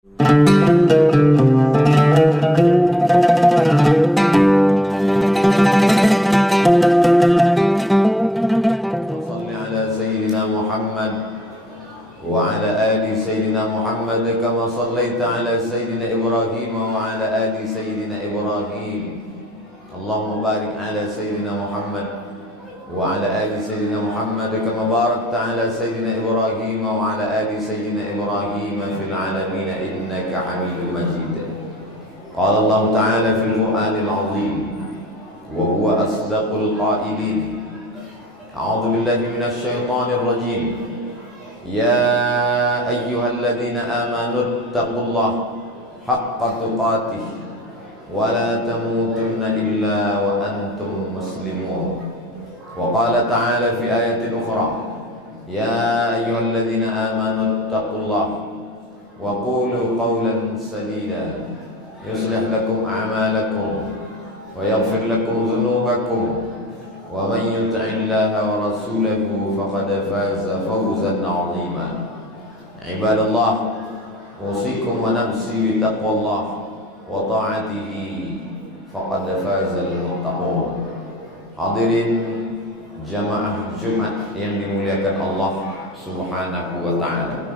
Allahumma barik ala Sayyidina Muhammad wa ala ali Sayyidina Muhammad kama barakta ala Sayyidina Ibrahim wa ala ali Sayyidina Ibrahim fil alamin innaka Hamidum Majid. Qala Allah Ta'ala fil Qur'anil Azim wa huwa asdaqul qailin. A'udzu billahi minasy syaithanir rajim. Ya ayyuhalladzina amanu taqullaha haqqa tuqatih wa la tamutunna illa wa antum muslimun. Wa qala ta'ala fi ayatin ukhra, ya ayyuhalladzina amanu taqullaha wa qulu qawlan sadida yuslih lakum a'malakum wa yaghfir lakum dhunubakum wa man yuti'illaha wa rasulahu faqad faza fawzan 'azima. Ibadallah, usikum wa nafsi bi taqwallah wa ta'atihi faqad fazal muttaqun. Hadirin jamaah Jumat yang dimuliakan Allah Subhanahu wa taala.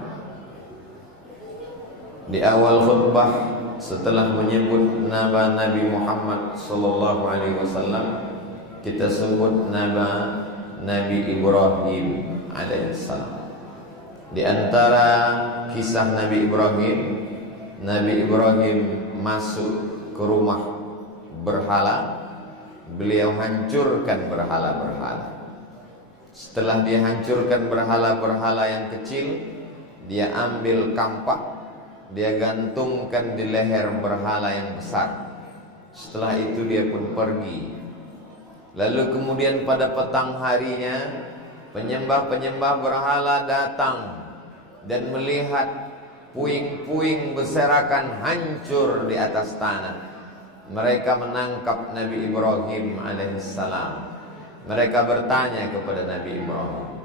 Di awal khutbah setelah menyebut nama Nabi Muhammad sallallahu alaihi wasallam, kita sebut nama Nabi Ibrahim alaihissalam. Di antara kisah Nabi Ibrahim masuk ke rumah berhala, beliau hancurkan berhala-berhala. Setelah dia hancurkan berhala-berhala yang kecil, dia ambil kampak, dia gantungkan di leher berhala yang besar. Setelah itu dia pun pergi. Lalu kemudian pada petang harinya, penyembah-penyembah berhala datang dan melihat puing-puing berserakan hancur di atas tanah. Mereka menangkap Nabi Ibrahim alaihissalam. Mereka bertanya kepada Nabi Ibrahim,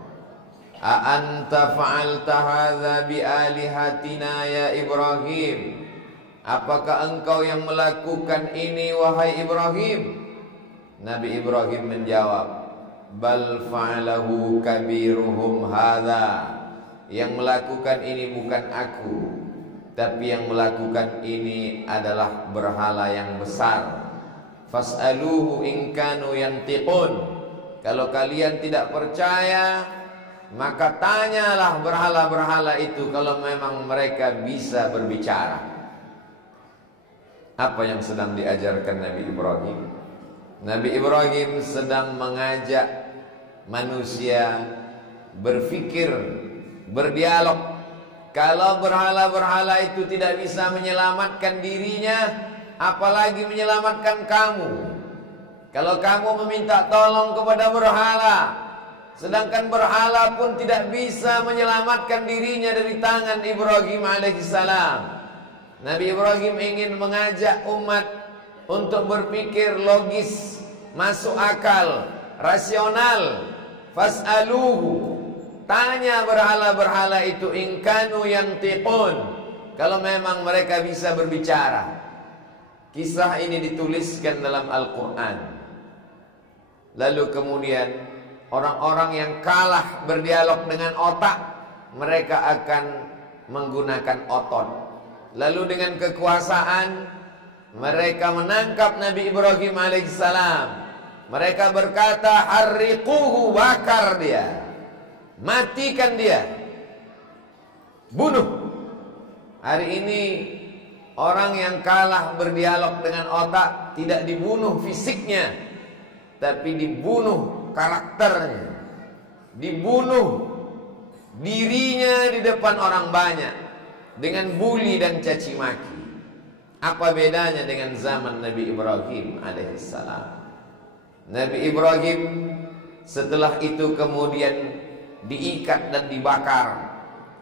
"A anta fa'alta hadza bi alihatina ya Ibrahim?" Apakah engkau yang melakukan ini wahai Ibrahim? Nabi Ibrahim menjawab, "Bal fa'alahu kabiruhum hadza." Yang melakukan ini bukan aku, tapi yang melakukan ini adalah berhala yang besar. Fas'aluhu in kanu yantiqun. Kalau kalian tidak percaya, maka tanyalah berhala-berhala itu kalau memang mereka bisa berbicara. Apa yang sedang diajarkan Nabi Ibrahim? Nabi Ibrahim sedang mengajak manusia berfikir, berdialog. Kalau berhala-berhala itu tidak bisa menyelamatkan dirinya, apalagi menyelamatkan kamu. Kalau kamu meminta tolong kepada berhala, sedangkan berhala pun tidak bisa menyelamatkan dirinya dari tangan Ibrahim alaihissalam. Nabi Ibrahim ingin mengajak umat untuk berpikir logis, masuk akal, rasional. Fas'aluhu, tanya berhala-berhala itu in kanu yantiqun, kalau memang mereka bisa berbicara. Kisah ini dituliskan dalam Al-Quran. Lalu kemudian orang-orang yang kalah berdialog dengan otak, mereka akan menggunakan otot. Lalu dengan kekuasaan, mereka menangkap Nabi Ibrahim alaihissalam. Mereka berkata, "Harriquhu," bakar dia, matikan dia, bunuh. Hari ini orang yang kalah berdialog dengan otak tidak dibunuh fisiknya, tapi dibunuh karakternya, dibunuh dirinya di depan orang banyak dengan bully dan caci maki. Apa bedanya dengan zaman Nabi Ibrahim alaihissalam? Nabi Ibrahim setelah itu kemudian diikat dan dibakar.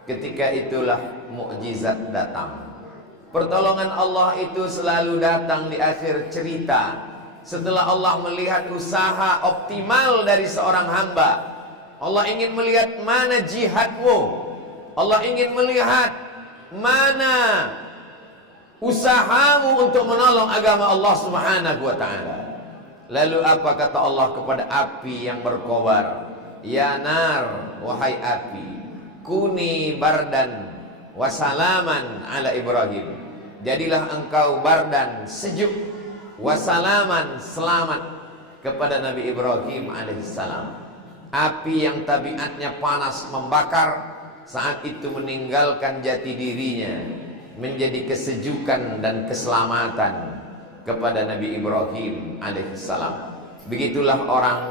Ketika itulah mukjizat datang. Pertolongan Allah itu selalu datang di akhir cerita. Setelah Allah melihat usaha optimal dari seorang hamba, Allah ingin melihat mana jihadmu, Allah ingin melihat mana usahamu untuk menolong agama Allah Subhanahu wa ta'ala. Lalu apa kata Allah kepada api yang berkobar? Ya nar, wahai api, kuni bardan wasalaman ala Ibrahim. Jadilah engkau bardan, sejuk, wasalaman, selamat kepada Nabi Ibrahim alaihissalam. Api yang tabiatnya panas membakar, saat itu meninggalkan jati dirinya, menjadi kesejukan dan keselamatan kepada Nabi Ibrahim alaihissalam. Begitulah orang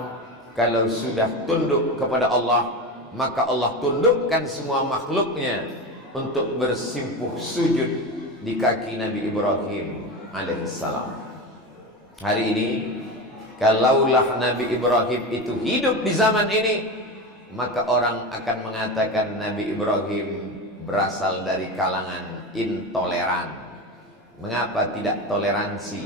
kalau sudah tunduk kepada Allah, maka Allah tundukkan semua makhluknya untuk bersimpuh sujud di kaki Nabi Ibrahim alaihissalam. Hari ini, kalaulah Nabi Ibrahim itu hidup di zaman ini, maka orang akan mengatakan Nabi Ibrahim berasal dari kalangan intoleran. Mengapa tidak toleransi,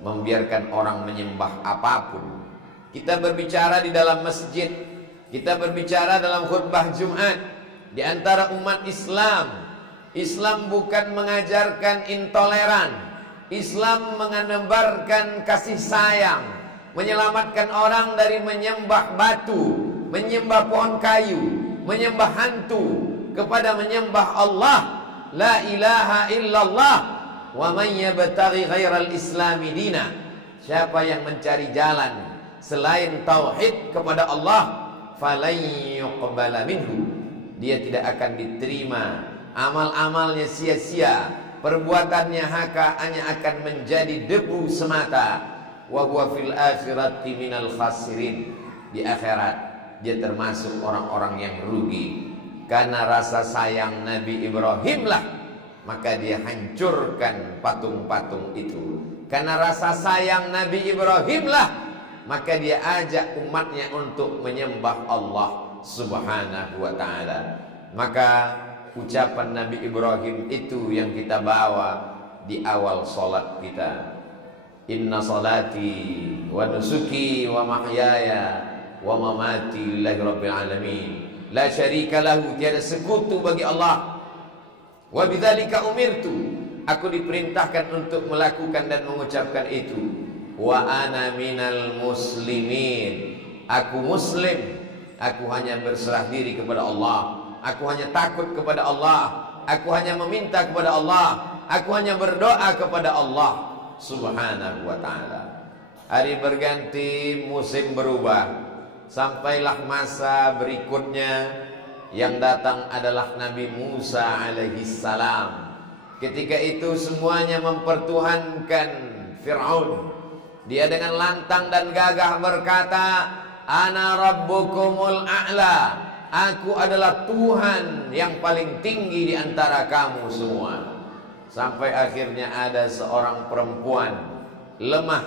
membiarkan orang menyembah apapun? Kita berbicara di dalam masjid, kita berbicara dalam khutbah Jumat di antara umat Islam. Islam bukan mengajarkan intoleran. Islam menebarkan kasih sayang, menyelamatkan orang dari menyembah batu, menyembah pohon kayu, menyembah hantu, kepada menyembah Allah. La ilaha illallah. Wa man yabtaghi ghairal islami dina. Siapa yang mencari jalan selain tauhid kepada Allah, falan yuqbala minhu, dia tidak akan diterima. Amal-amalnya sia-sia, perbuatannya hanya akan menjadi debu semata. Wa huwa fil akhirati minal khasirin. Di akhirat dia termasuk orang-orang yang rugi. Karena rasa sayang Nabi Ibrahim lah, maka dia hancurkan patung-patung itu. Karena rasa sayang Nabi Ibrahim lah, maka dia ajak umatnya untuk menyembah Allah Subhanahu wa ta'ala. Maka ucapan Nabi Ibrahim itu yang kita bawa di awal solat kita. Inna salati wa nusuki wa mahyaya wa mamati lillahi rabbil alamin, la syarika lahu, tiada sekutu bagi Allah. Wa bidzalika umirtu, aku diperintahkan untuk melakukan dan mengucapkan itu. Wa ana minal muslimin, aku muslim, aku hanya berserah diri kepada Allah, aku hanya takut kepada Allah, aku hanya meminta kepada Allah, aku hanya berdoa kepada Allah Subhanahu wa ta'ala. Hari berganti, musim berubah. Sampailah masa berikutnya, yang datang adalah Nabi Musa alaihissalam. Ketika itu semuanya mempertuhankan Fir'aun. Dia dengan lantang dan gagah berkata, Ana rabbukumul a'la, aku adalah Tuhan yang paling tinggi di antara kamu semua. Sampai akhirnya ada seorang perempuan lemah,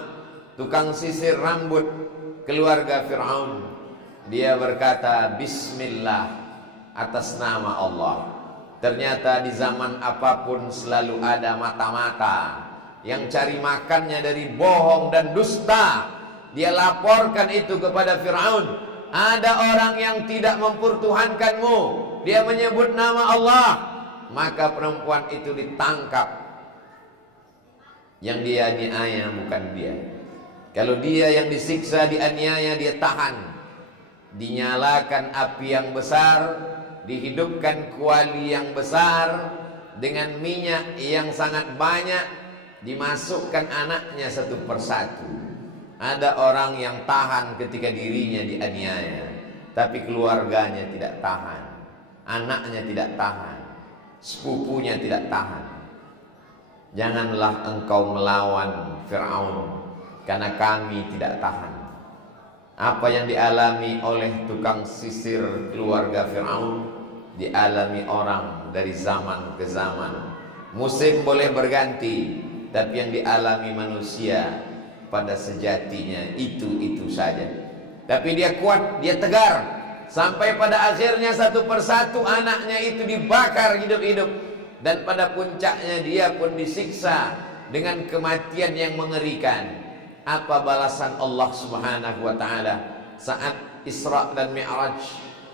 tukang sisir rambut, keluarga Fir'aun. Dia berkata Bismillah, atas nama Allah. Ternyata di zaman apapun selalu ada mata-mata yang cari makannya dari bohong dan dusta. Dia laporkan itu kepada Fir'aun. Ada orang yang tidak mempertuhankanmu, dia menyebut nama Allah. Maka perempuan itu ditangkap. Yang dia aniaya bukan dia. Kalau dia yang disiksa, dianiaya, dia tahan. Dinyalakan api yang besar, dihidupkan kuali yang besar, dengan minyak yang sangat banyak, dimasukkan anaknya satu persatu. Ada orang yang tahan ketika dirinya dianiaya, tapi keluarganya tidak tahan, anaknya tidak tahan, sepupunya tidak tahan. Janganlah engkau melawan Fir'aun, karena kami tidak tahan. Apa yang dialami oleh tukang sisir keluarga Fir'aun, dialami orang dari zaman ke zaman. Musim boleh berganti, tapi yang dialami manusia pada sejatinya itu saja. Tapi dia kuat, dia tegar, sampai pada akhirnya satu persatu anaknya itu dibakar hidup-hidup. Dan pada puncaknya dia pun disiksa dengan kematian yang mengerikan. Apa balasan Allah Subhanahu wa ta'ala saat Isra dan Mi'raj?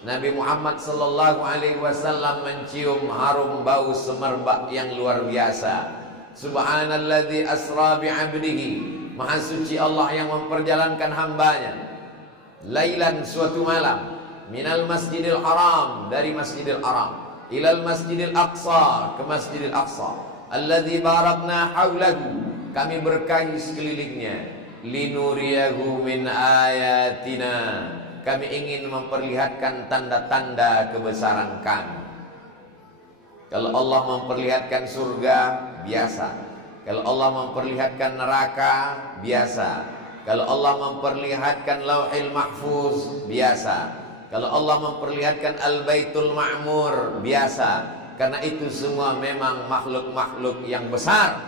Nabi Muhammad sallallahu alaihi wasallam mencium harum bau semerbak yang luar biasa. Subhanalladzi asra bi'abdihi, maha suci Allah yang memperjalankan hambanya lailan, suatu malam, minal masjidil haram, dari masjidil haram, ilal masjidil aqsa, ke masjidil aqsa, alladzi barakna haulahu, kami berkahi sekelilingnya, linuriyahu min ayatina, kami ingin memperlihatkan tanda-tanda kebesaran kami. Kalau Allah memperlihatkan surga, biasa. Kalau Allah memperlihatkan neraka, biasa. Kalau Allah memperlihatkan lauhil mahfuz, biasa. Kalau Allah memperlihatkan al-baitul ma'mur, biasa. Karena itu semua memang makhluk-makhluk yang besar.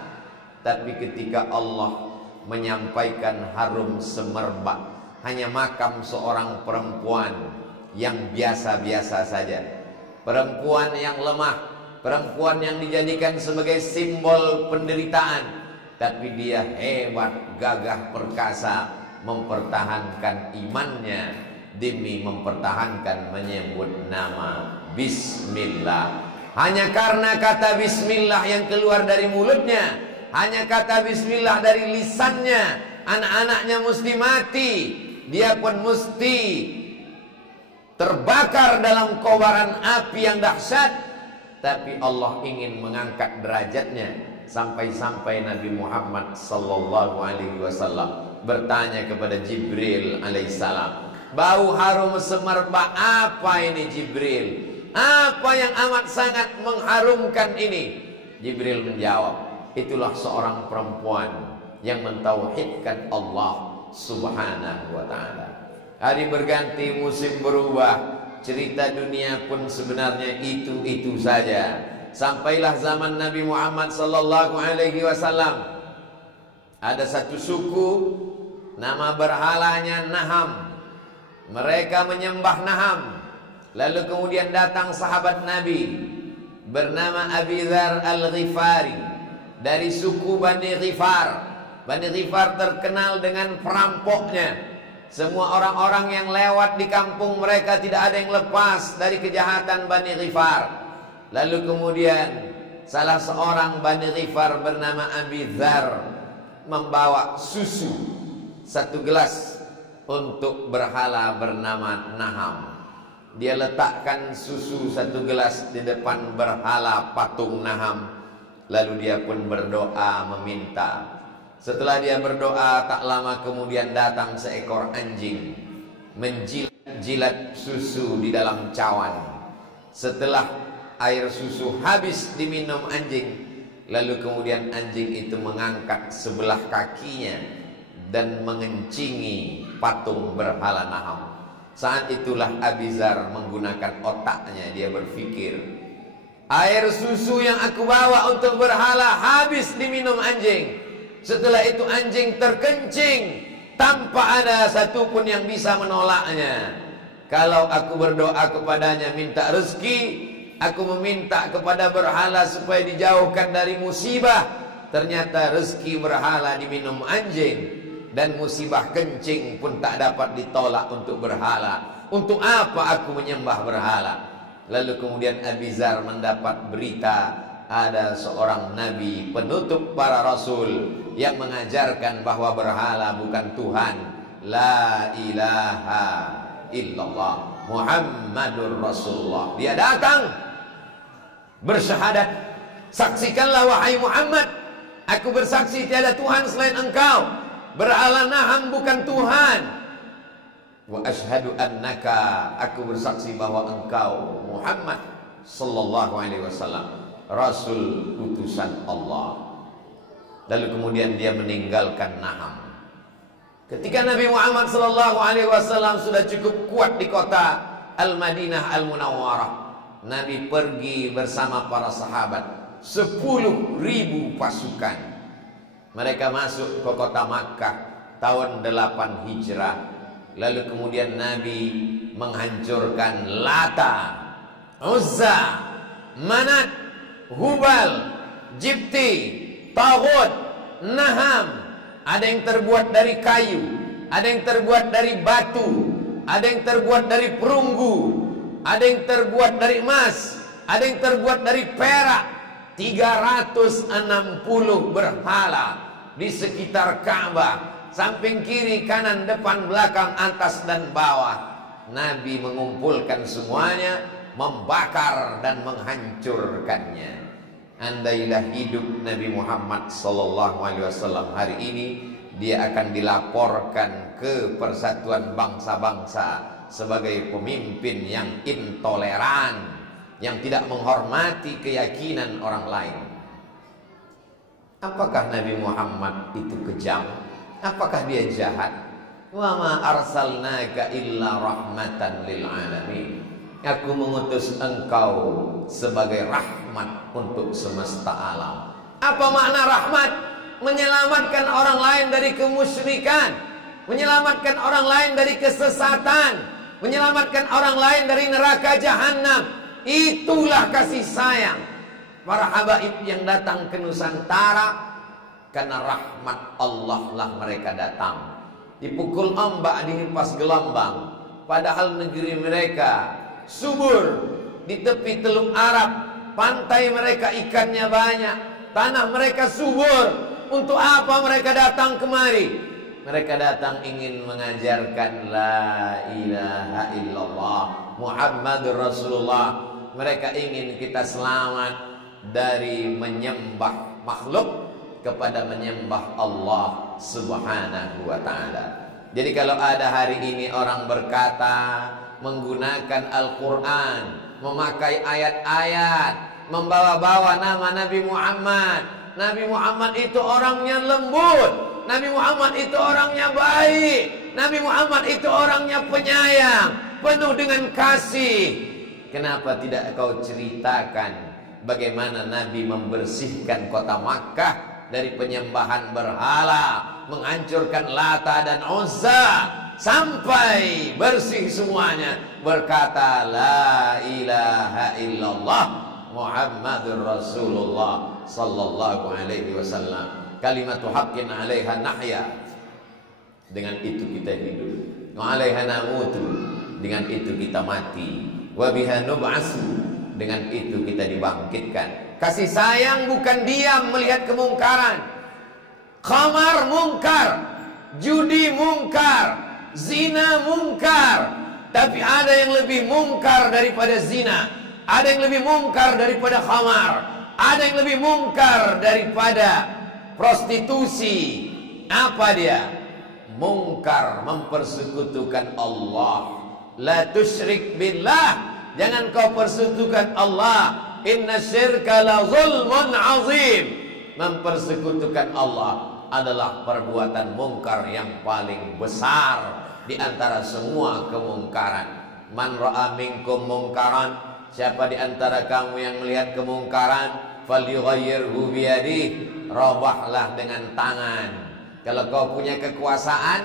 Tapi ketika Allah menyampaikan harum semerbak, hanya makam seorang perempuan yang biasa-biasa saja, perempuan yang lemah, perempuan yang dijadikan sebagai simbol penderitaan, tapi dia hebat, gagah, perkasa, mempertahankan imannya demi mempertahankan menyebut nama Bismillah. Hanya karena kata Bismillah yang keluar dari mulutnya, hanya kata Bismillah dari lisannya, anak-anaknya mesti mati, dia pun mesti terbakar dalam kobaran api yang dahsyat. Tapi Allah ingin mengangkat derajatnya, sampai-sampai Nabi Muhammad sallallahu alaihi wasallam bertanya kepada Jibril alaihissalam, bau harum semerbak apa ini Jibril? Apa yang amat sangat mengharumkan ini? Jibril menjawab, itulah seorang perempuan yang mentauhidkan Allah subhanahu wa ta'ala. Hari berganti, musim berubah, cerita dunia pun sebenarnya itu-itu saja. Sampailah zaman Nabi Muhammad sallallahu alaihi wasallam, ada satu suku, nama berhalanya Naham. Mereka menyembah Naham. Lalu kemudian datang sahabat Nabi bernama Abi Dzar Al-Ghifari dari suku Bani Ghifar. Bani Ghifar terkenal dengan perampoknya. Semua orang-orang yang lewat di kampung mereka tidak ada yang lepas dari kejahatan Bani Ghifar. Lalu kemudian salah seorang Bani Ghifar bernama Abi Dzar membawa susu satu gelas untuk berhala bernama Naham. Dia letakkan susu satu gelas di depan berhala patung Naham. Lalu dia pun berdoa meminta. Setelah dia berdoa, tak lama kemudian datang seekor anjing menjilat-jilat susu di dalam cawan. Setelah air susu habis diminum anjing, lalu kemudian anjing itu mengangkat sebelah kakinya dan mengencingi patung berhala Naham. Saat itulah Abi Dzar menggunakan otaknya, dia berpikir, air susu yang aku bawa untuk berhala habis diminum anjing. Setelah itu anjing terkencing tanpa ada satupun yang bisa menolaknya. Kalau aku berdoa kepadanya minta rezeki, aku meminta kepada berhala supaya dijauhkan dari musibah, ternyata rezeki berhala diminum anjing, dan musibah kencing pun tak dapat ditolak untuk berhala. Untuk apa aku menyembah berhala? Lalu kemudian Abi Dzar mendapat berita ada seorang nabi penutup para rasul yang mengajarkan bahwa berhala bukan Tuhan. La ilaha illallah Muhammadur Rasulullah. Dia datang bersyahadat, saksikanlah wahai Muhammad, aku bersaksi tiada Tuhan selain engkau, berhala Naham bukan Tuhan. Wa asyhadu annaka, aku bersaksi bahwa engkau Muhammad sallallahu alaihi wasallam Rasul utusan Allah. Lalu kemudian dia meninggalkan Naham. Ketika Nabi Muhammad sallallahu alaihi wasallam sudah cukup kuat di kota Al-Madinah Al-Munawwarah, Nabi pergi bersama para sahabat, 10.000 pasukan. Mereka masuk ke kota Makkah tahun 8 Hijrah. Lalu kemudian Nabi menghancurkan Lata, Uzza, Manat, Hubal, Jibti, Taghut, Naham. Ada yang terbuat dari kayu, ada yang terbuat dari batu, ada yang terbuat dari perunggu, ada yang terbuat dari emas, ada yang terbuat dari perak. 360 berhala di sekitar Ka'bah, samping kiri, kanan, depan, belakang, atas dan bawah. Nabi mengumpulkan semuanya, membakar dan menghancurkannya. Andailah hidup Nabi Muhammad SAW hari ini, dia akan dilaporkan ke Persatuan Bangsa-Bangsa sebagai pemimpin yang intoleran, yang tidak menghormati keyakinan orang lain. Apakah Nabi Muhammad itu kejam? Apakah dia jahat? Wa ma arsalnaka illa rahmatan lil alamin. Aku mengutus engkau sebagai rahmat untuk semesta alam. Apa makna rahmat? Menyelamatkan orang lain dari kemusyrikan, menyelamatkan orang lain dari kesesatan, menyelamatkan orang lain dari neraka jahanam. Itulah kasih sayang para habaib yang datang ke Nusantara. Karena rahmat Allah lah mereka datang. Dipukul ombak, dihempas gelombang, padahal negeri mereka subur. Di tepi Teluk Arab, pantai mereka ikannya banyak, tanah mereka subur. Untuk apa mereka datang kemari? Mereka datang ingin mengajarkan la ilaha illallah Muhammadur Rasulullah. Mereka ingin kita selamat dari menyembah makhluk kepada menyembah Allah Subhanahu wa ta'ala. Jadi kalau ada hari ini orang berkata, menggunakan Al-Quran, memakai ayat-ayat, membawa-bawa nama Nabi Muhammad. Nabi Muhammad itu orangnya lembut, Nabi Muhammad itu orangnya baik, Nabi Muhammad itu orangnya penyayang, penuh dengan kasih. Kenapa tidak kau ceritakan bagaimana Nabi membersihkan kota Makkah dari penyembahan berhala, menghancurkan Lata dan Uzza sampai bersih semuanya, berkata la ilaha illallah Muhammadur Rasulullah sallallahu alaihi wasallam, kalimatu haqqin 'alaiha nahya. Dengan itu kita hidup, wa 'alaiha namutu, dengan itu kita mati, wa biha nub'atsu, dengan itu kita dibangkitkan. Kasih sayang bukan diam melihat kemungkaran. Khamar mungkar, judi mungkar, zina mungkar. Tapi ada yang lebih mungkar daripada zina, ada yang lebih mungkar daripada khamar, ada yang lebih mungkar daripada prostitusi. Apa dia? Mungkar, mempersekutukan Allah. La tusyrik billah, jangan kau persekutukan Allah. Inna syirka la zulmun azim. Mempersekutukan Allah adalah perbuatan mungkar yang paling besar di antara semua kemungkaran. Man ra'a minkum mungkaran, siapa di antara kamu yang melihat kemungkaran, falyughayyirhu biyadihi, robahlah dengan tangan. Kalau kau punya kekuasaan,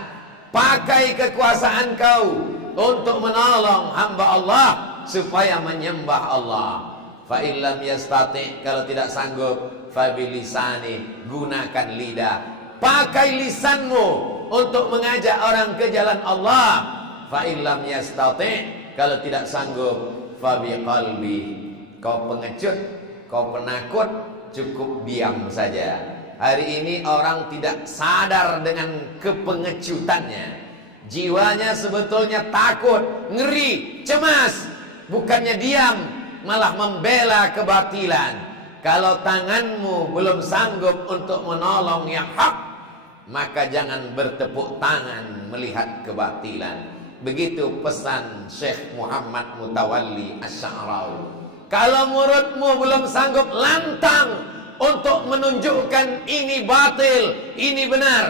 pakai kekuasaan kau untuk menolong hamba Allah supaya menyembah Allah. Fa illam yastati, kalau tidak sanggup, fa bilisani, gunakan lidah. Pakai lisanmu untuk mengajak orang ke jalan Allah. Fa illam yastati, kalau tidak sanggup, fa biqalbi, kau pengecut, kau penakut, cukup diam saja. Hari ini orang tidak sadar dengan kepengecutannya. Jiwanya sebetulnya takut, ngeri, cemas. Bukannya diam, malah membela kebatilan. Kalau tanganmu belum sanggup untuk menolong yang hak, maka jangan bertepuk tangan melihat kebatilan. Begitu pesan Syekh Muhammad Mutawalli Asy-Sya'rawi. Kalau mulutmu belum sanggup lantang untuk menunjukkan ini batil, ini benar,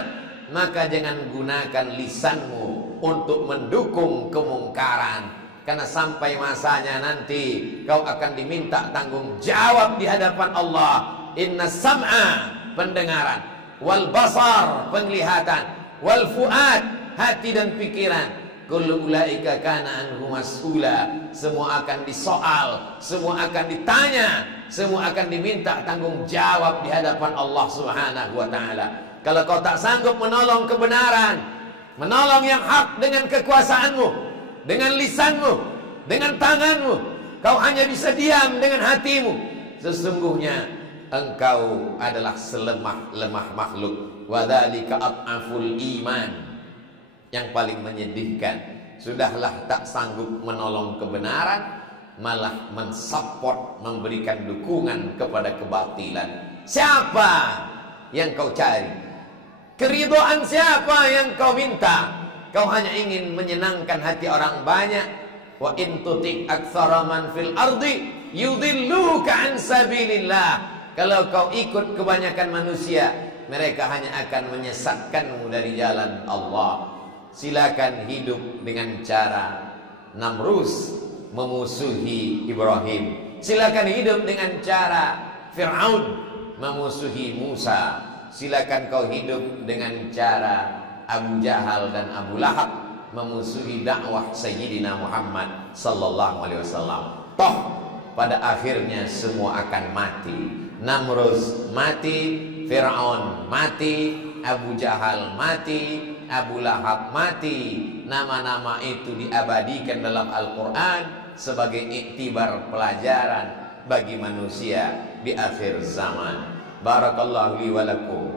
maka jangan gunakan lisanmu untuk mendukung kemungkaran. Karena sampai masanya nanti kau akan diminta tanggung jawab di hadapan Allah. Inna sam'a, pendengaran, wal basar, penglihatan, wal fuad, hati dan pikiran, kullu ulaika kana anhu mas'ula, semua akan disoal, semua akan ditanya, semua akan diminta tanggung jawab di hadapan Allah Subhanahu wa ta'ala. Kalau kau tak sanggup menolong kebenaran, menolong yang hak dengan kekuasaanmu, dengan lisanmu, dengan tanganmu, kau hanya bisa diam dengan hatimu, sesungguhnya engkau adalah selemah-lemah makhluk. Wadzalika ad'aful iman. Yang paling menyedihkan, sudahlah tak sanggup menolong kebenaran, malah mensupport, memberikan dukungan kepada kebatilan. Siapa yang kau cari? Keridhaan siapa yang kau minta? Kau hanya ingin menyenangkan hati orang banyak. Wa in tuti' aktsara man fil ardi yudilluka an sabilillah. Kalau kau ikut kebanyakan manusia, mereka hanya akan menyesatkanmu dari jalan Allah. Silakan hidup dengan cara Namrus memusuhi Ibrahim. Silakan hidup dengan cara Fir'aun memusuhi Musa. Silakan kau hidup dengan cara Abu Jahal dan Abu Lahab memusuhi dakwah Sayyidina Muhammad sallallahu alaihi wasallam. Toh pada akhirnya semua akan mati. Namrus mati, Fir'aun mati, Abu Jahal mati, Abu Lahab mati. Nama-nama itu diabadikan dalam Al-Quran sebagai iktibar pelajaran bagi manusia di akhir zaman. Barakallahu li wa lakum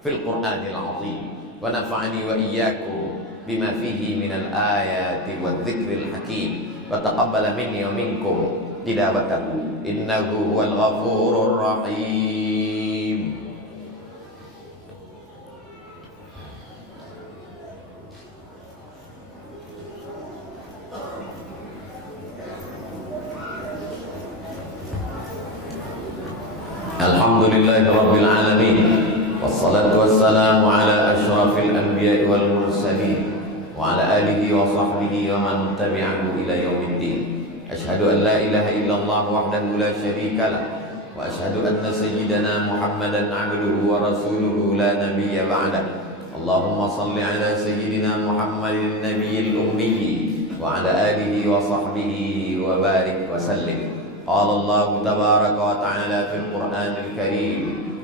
fil Qur'anil azim wa nafa'ani wa iyyakum bima fihi minal ayati wa dzikril hakim wa taqabbala minni wa minkum tilawatahu innahu huwal ghafurur rahim. Alhamdulillahi rabbil alamin, wassalatu wassalamu ala asyrafil anbiya'i wal mursalin wa ala alihi wa sahbihi wa man tabi'ahu ila yaumiddin. Asyhadu an la ilaha illallah wahdahu la syarika lah wa asyhadu anna sayyidana Muhammadan 'abduhu wa rasuluhu la nabiyya ba'dah. Allahumma shalli ala sayyidina Muhammadin nabiyil ummi wa ala alihi wa sahbihi wa barik wa sallim. قال الله تبارك وتعالى في القرآن الكريم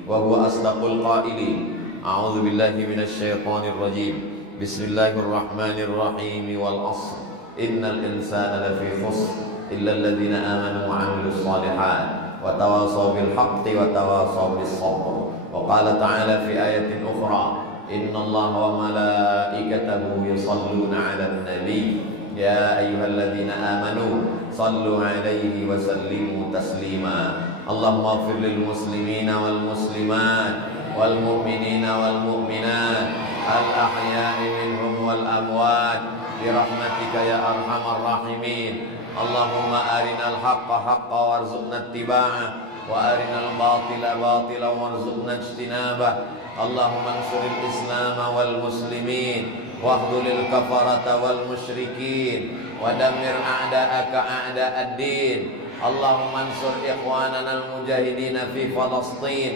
وهو أصدق القائلين أعوذ بالله من الشيطان الرجيم بسم الله الرحمن الرحيم والعصر إن الإنسان لفي خسر إلا الذين آمنوا وعملوا الصالحات وتواصوا بالحق وتواصوا بالصبر. وقال تعالى في آية أخرى إن الله وملائكته يصلون على النبي يا أيها الذين آمنوا صلوا عليه وسلموا تسليما. اللهم اغفر للمسلمين والمسلمات والمؤمنين والمؤمنات الأحياء منهم والأموات برحمتك يا أرحم الراحمين. اللهم أرنا الحق حقا وارزقنا اتباعه وأرنا الباطل باطلا وارزقنا اجتنابه. اللهم انصر الإسلام والمسلمين واخذل الكفرة والمشركين ودمر أعداءك أعداء الدين. اللهم انصر إخواننا المجاهدين في فلسطين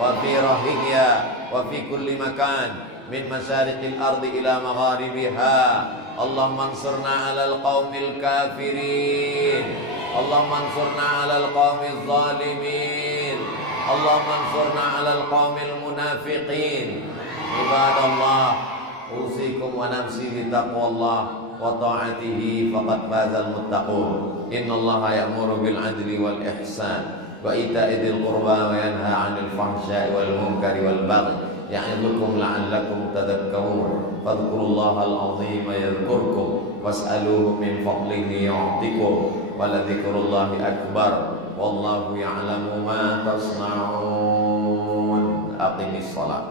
وفي روهينيا وفي كل مكان من مشارق الأرض إلى مغاربها. اللهم انصرنا على القوم الكافرين. اللهم انصرنا على القوم الظالمين. اللهم انصرنا على القوم المنافقين. عباد الله أوصيكم ونفسي بتقوى الله وطاعته فقد فاز المتقون. إن الله يأمر بالعدل والإحسان وإيتاء ذي القربى وينهى عن الفحشاء والمنكر والبغي يعظكم لعلكم تذكرون. فاذكروا الله العظيم يذكركم واسألوه من فضله يعطكم ولذكر الله أكبر والله يعلم ما تصنعون. أقم الصلاة.